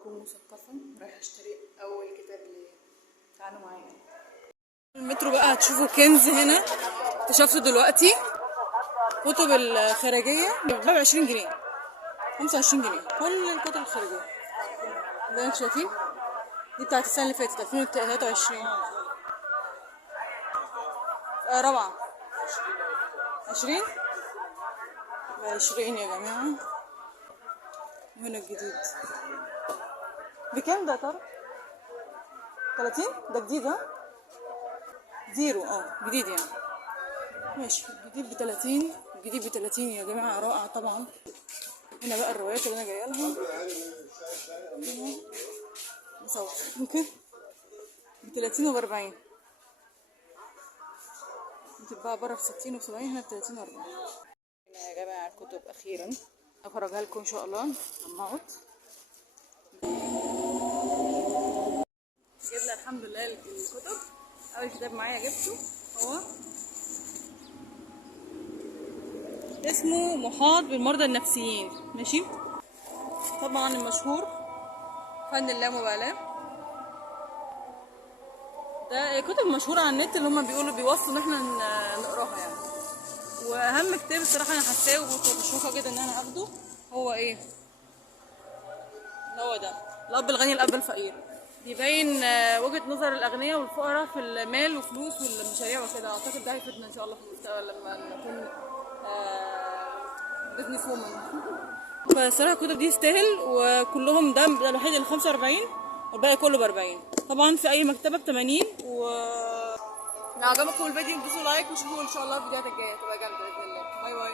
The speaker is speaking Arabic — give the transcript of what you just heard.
أكون مثقفة، رايحة أشتري أول كتاب ليا. تعالوا معايا. المترو بقى هتشوفوا كنز هنا اكتشفته دلوقتي. كتب الخارجية ب 20 جنيه، 25 جنيه، كل الكتب الخارجية زي ما انتوا شايفين. دي بتاعت السنة اللي فاتت 2023. رابعة 20 ب20 يا جماعة. وهنا الجديد بكام ده يا ترى؟ 30؟ ده جديد ها؟ زيرو جديد يعني. ماشي، الجديد ب30، الجديد ب30 يا جماعة، رائع طبعا. هنا بقى الروايات اللي انا جايه لها بصور ممكن ب30 وب40، بتتباع بره ب60 وب70، هنا ب30 و40. هنا يا جماعة الكتب أخيرا أفرجها لكم إن شاء الله لما أقعد. جبنا الحمد لله الكتب. أول كتاب معايا جبته هو اسمه محاط بالمرضى النفسيين، ماشي. طبعا المشهور فن اللامبالاة. ده كتب مشهورة على النت اللي هما بيقولوا بيوصوا ان احنا نقراها يعني. واهم كتاب الصراحة انا حاساه وكنت مشوقة جدا ان انا اخده هو ايه؟ هو ده الاب الغني الاب الفقير. بيبين وجهة نظر الاغنياء والفقراء في المال وفلوس والمشاريع وكده. اعتقد ده هيفيدنا ان شاء الله في المستقبل لما نكون بزنس وومن. فالصراحة الكتب دي يستاهل، وكلهم ده الوحيد اللي 45 والباقي كله ب40. طبعا في اي مكتبة ب80. لو عجبكم الفيديو ادوسوا لايك، وشوفوا ان شاء الله الفيديوهات الجاية تبقى جامدة بإذن الله. باي باي.